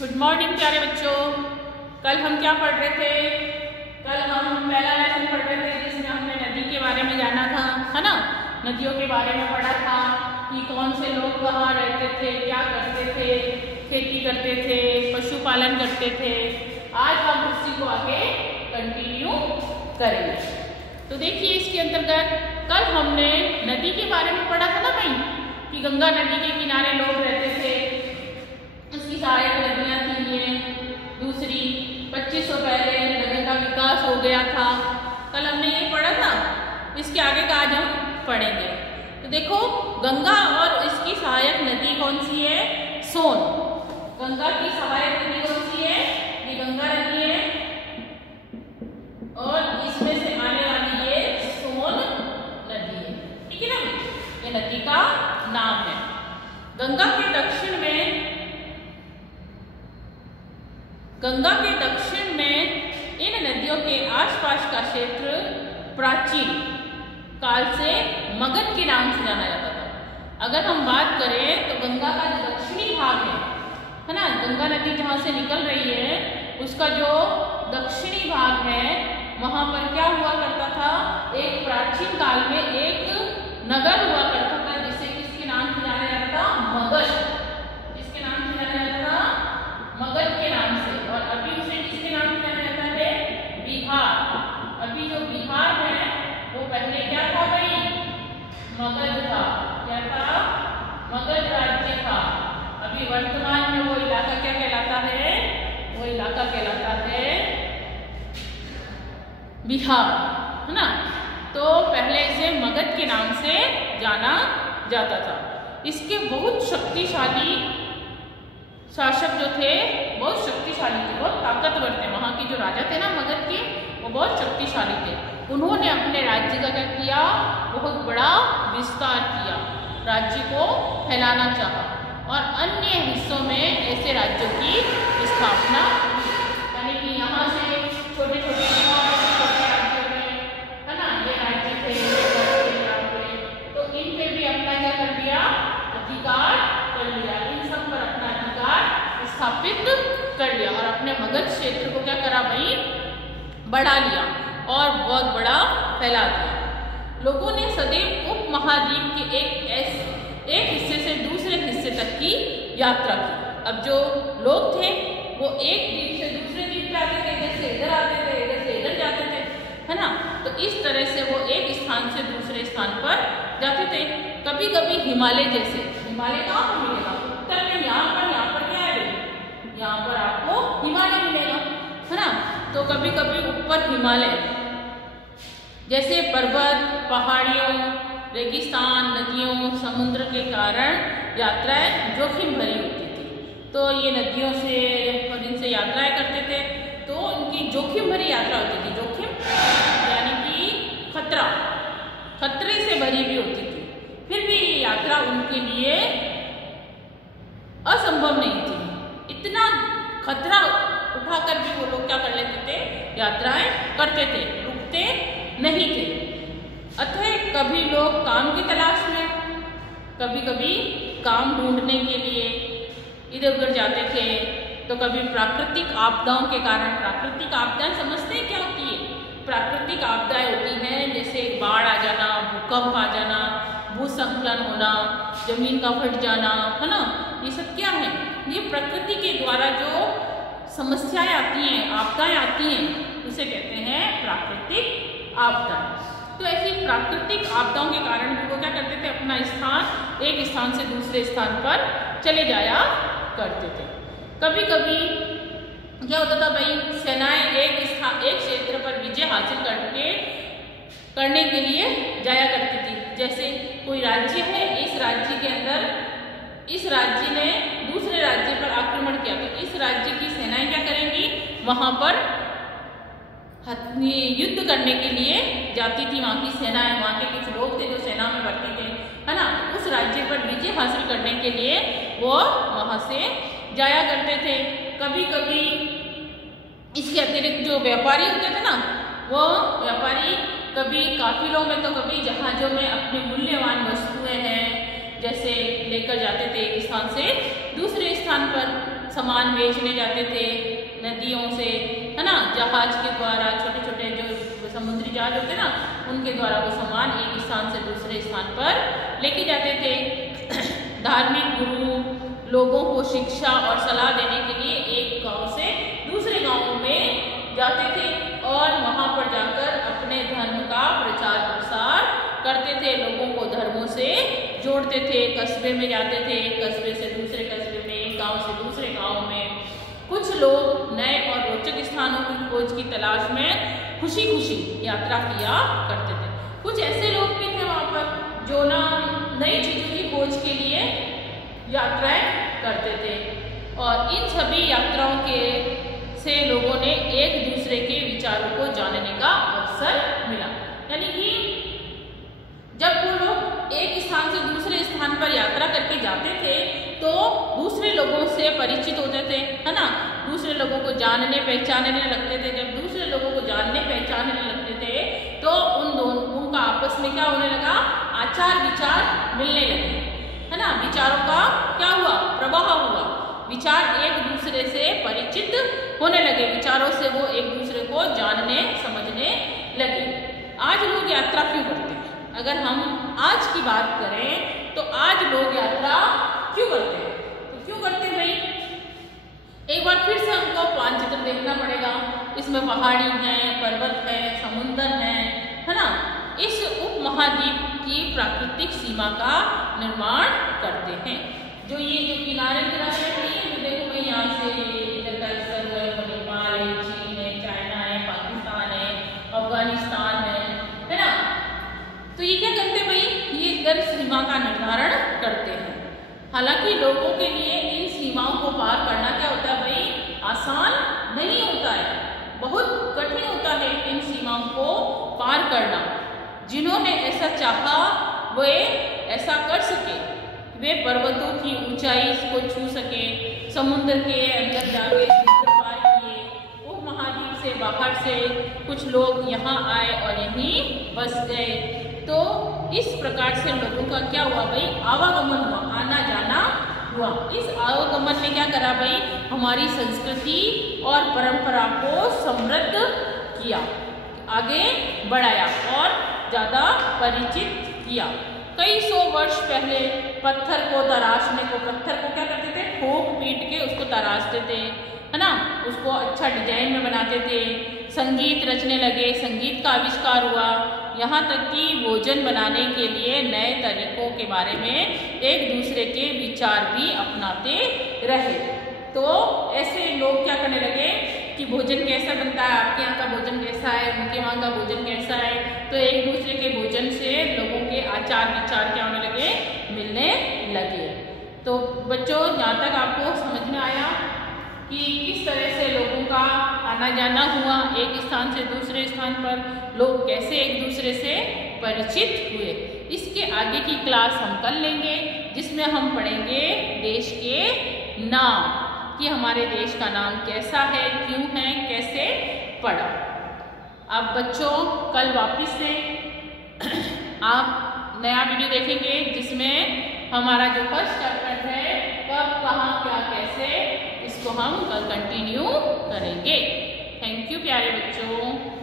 Good morning प्यारे बच्चों। कल हम क्या पढ़ रहे थे? कल हम पहला लेसन पढ़ रहे थे जिसमें हमने नदी के बारे में जाना था, है ना। नदियों के बारे में पढ़ा था कि कौन से लोग कहाँ रहते थे, क्या करते थे, खेती करते थे, पशुपालन करते थे। आज हम उसी को आगे कंटिन्यू करेंगे। तो देखिए इसके अंतर्गत कल हमने नदी के बारे में पढ़ा था ना भाई, कि गंगा नदी के किनारे लोग रहते थे, उसकी सहायक नदियाँ थी ये। दूसरी 2500 पहले नदी का विकास हो गया था। कल हमने ये पढ़ा था। इसके आगे का आज हम पढ़ेंगे। तो देखो गंगा और इसकी सहायक नदी कौन सी है? सोन। गंगा की सहायक नदी कौन सी है? ये गंगा नदी है और इसमें से आने वाली ये सोन नदी है। ठीक है ना, ये नदी का नाम है। गंगा के दक्षिण में इन नदियों के आसपास का क्षेत्र प्राचीन काल से मगध के नाम से जाना जाता था। अगर हम बात करें तो गंगा का जो दक्षिणी भाग है ना, गंगा नदी जहाँ से निकल रही है उसका जो दक्षिणी भाग है वहाँ पर क्या हुआ करता था? एक प्राचीन काल में एक नगर हुआ करता था जिसे किसके नाम से जाना जाता था? मगध। किसके नाम से जाना जाता था? मगध के नाम से। और अभी उसे किसके नाम से जाना जाता है? बिहार। अभी जो बिहार है वो पहले क्या था भाई? मगध था। क्या था? मगध राज्य था। अभी वर्तमान में वो इलाका क्या कहलाता है? वो इलाका कहलाता है बिहार, है ना। तो पहले इसे मगध के नाम से जाना जाता था। इसके बहुत शक्तिशाली शासक जो थे, बहुत शक्तिशाली थे, बहुत ताकतवर थे। वहाँ के जो राजा थे ना मगध के, वो बहुत शक्तिशाली थे। उन्होंने अपने राज्य का क्या किया? बहुत बड़ा विस्तार किया, राज्य को फैलाना चाहा और अन्य हिस्सों में ऐसे राज्यों की स्थापना, यानी कि यहाँ से छोटे छोटे राज्यों में, है ना, ये राज्य थे, तो इन पे भी अपना क्या कर दिया? अधिकार कर लिया। इन सब पर अपना अधिकार स्थापित कर लिया और अपने मगध क्षेत्र को क्या करा भाई? बढ़ा लिया और बहुत बड़ा फैला दिया। लोगों ने सदैव उप महाद्वीप के एक हिस्से से दूसरे हिस्से तक की यात्रा की। अब जो लोग थे वो एक द्वीप से दूसरे द्वीप पे आते थे, इधर से इधर आते थे, इधर से इधर जाते थे, है ना। तो इस तरह से वो एक स्थान से दूसरे स्थान पर जाते थे। कभी कभी हिमालय जैसे, हिमालय कहाँ पर मिलेगा? उत्तर में। यहाँ पर क्या है? यहाँ पर आपको हिमालय मिलेगा, है ना। तो कभी कभी ऊपर हिमालय जैसे पर्वत, पहाड़ियों, रेगिस्तान, नदियों, समुद्र के कारण यात्राएं जोखिम भरी होती थी। तो ये नदियों से और इनसे यात्राएं करते थे तो उनकी जोखिम भरी यात्रा होती थी। जोखिम यानी कि खतरा, खतरे से भरी भी होती थी। फिर भी ये यात्रा उनके लिए असंभव नहीं थी। इतना खतरा उठाकर भी वो लोग क्या कर लेते थे? यात्राएं करते थे, रुकते नहीं थे। अतः कभी लोग काम की तलाश में, कभी कभी काम ढूंढने के लिए इधर उधर जाते थे। तो कभी प्राकृतिक आपदाओं के कारण, प्राकृतिक आपदाएं समझते हैं क्या होती है? प्राकृतिक आपदाएं होती हैं जैसे बाढ़ आ जाना, भूकंप आ जाना, भूस्खलन होना, जमीन का फट जाना, है ना। ये सब क्या है? ये प्रकृति के द्वारा जो समस्याएं आती हैं, आपदाएं आती हैं, उसे कहते हैं प्राकृतिक आपदा। तो ऐसी प्राकृतिक आपदाओं के कारण वो क्या करते थे? अपना स्थान, एक स्थान से दूसरे स्थान पर चले जाया करते थे। कभी कभी क्या होता था भाई? सेनाएं एक क्षेत्र पर विजय हासिल करने के लिए जाया करती थी। जैसे कोई राज्य है, इस राज्य के अंदर इस राज्य ने दूसरे राज्य पर आक्रमण किया, तो इस राज्य की सेनाएं क्या करेंगी? वहां पर युद्ध करने के लिए जाती थी। वहाँ की सेनाएं, वहाँ के कुछ लोग थे जो सेना में भर्ती थे, है ना। उस राज्य पर विजय हासिल करने के लिए वो वहाँ से जाया करते थे। कभी कभी इसके अतिरिक्त जो व्यापारी होते थे ना, वो व्यापारी कभी काफिलों में तो कभी जहाजों में अपनी मूल्यवान वस्तुएं हैं जैसे लेकर जाते थे एक स्थान से दूसरे स्थान पर। सामान बेचने जाते थे नदियों से, है ना, जहाज के द्वारा, छोटे छोटे जो समुद्री जहाज होते ना उनके द्वारा वो सामान एक स्थान से दूसरे स्थान पर लेके जाते थे। धार्मिक गुरु लोगों को शिक्षा और सलाह देने के लिए एक गांव से दूसरे गांव में जाते थे और वहां पर जाकर अपने धर्म का प्रचार प्रसार करते थे, लोगों को धर्मों से जोड़ते थे। कस्बे में जाते थे, कस्बे से दूसरे कस्बे में, गांव से दूसरे गांव में। कुछ लोग नए और रोचक स्थानों की खोज की तलाश में खुशी खुशी यात्रा किया करते थे। कुछ ऐसे लोग भी थे वहां पर जो ना नई चीजों की खोज के लिए यात्राएं करते थे और इन सभी यात्राओं के से लोगों ने एक दूसरे के विचारों को जानने का अवसर मिला। यानी कि जब वो लोग एक स्थान से दूसरे स्थान पर यात्रा करके जाते थे तो दूसरे लोगों से परिचित होते थे, है ना, दूसरे लोगों को जानने पहचानने लगते थे। जब दूसरे लोगों को जानने पहचानने लगते थे तो उनका आपस में क्या होने लगा, आचार विचार मिलने लगे, है ना, विचारों का क्या हुआ, प्रवाह हुआ, विचार एक दूसरे से परिचित होने लगे, विचारों से वो एक दूसरे को जानने समझने लगे। आज लोग यात्रा क्यों करते हैं? अगर हम आज की बात करें तो आज लोग यात्रा क्यों करते हैं? तो क्यों करते हैं भाई? एक बार फिर से हमको मानचित्र देखना पड़ेगा। इसमें पहाड़ी हैं, पर्वत है, समुंदर है ना। इस उपमहाद्वीप की प्राकृतिक सीमा का निर्माण करते हैं। जो ये जो किनारे किनारे है, देखो भाई यहाँ से इधर का स्तर है, नेपाल है, चीन है, चाइना है, पाकिस्तान है, अफगानिस्तान है ना। तो ये क्या करते हैं भाई, ये इधर सीमा का निर्धारण करते हैं। हालांकि लोगों के लिए इन सीमाओं को पार करना क्या होता है भाई, आसान नहीं होता है, बहुत कठिन होता है इन सीमाओं को पार करना। जिन्होंने ऐसा चाहा वे ऐसा कर सके, वे पर्वतों की ऊंचाई को छू सके, समुद्र के अंदर जाके समुद्र पार किए, उपमहाद्वीप से बाहर से कुछ लोग यहाँ आए और यहीं बस गए। तो इस प्रकार से लोगों का क्या हुआ भाई, आवागमन हुआ, आना जाना हुआ। इस आवागमन ने क्या करा भाई, हमारी संस्कृति और परंपरा को समृद्ध किया, आगे बढ़ाया और ज़्यादा परिचित किया। कई सौ वर्ष पहले पत्थर को तराशने को, पत्थर को क्या करते थे, ठोक पीट के उसको तराशते थे, है ना, उसको अच्छा डिजाइन में बनाते थे। संगीत रचने लगे, संगीत का आविष्कार हुआ। यहाँ तक कि भोजन बनाने के लिए नए तरीकों के बारे में एक दूसरे के विचार भी अपनाते रहे। तो ऐसे लोग क्या करने लगे कि भोजन कैसा बनता है, आपके यहाँ का भोजन कैसा है, उनके वहाँ का भोजन कैसा है। तो एक दूसरे के भोजन से लोगों के आचार विचार क्या होने लगे, मिलने लगे। तो बच्चों, यहाँ तक आपको समझ में आया कि किस तरह से लोगों का आना जाना हुआ, एक स्थान से दूसरे स्थान पर लोग कैसे एक दूसरे से परिचित हुए। इसके आगे की क्लास हम कल लेंगे, जिसमें हम पढ़ेंगे देश के नाम, कि हमारे देश का नाम कैसा है, क्यों है, कैसे पढ़ा। अब बच्चों कल वापस से आप नया वीडियो देखेंगे जिसमें हमारा जो फर्स्ट चैप्टर है कब, कहाँ, क्या, कैसे, इसको हम कल कंटिन्यू करेंगे। थैंक यू प्यारे बच्चों।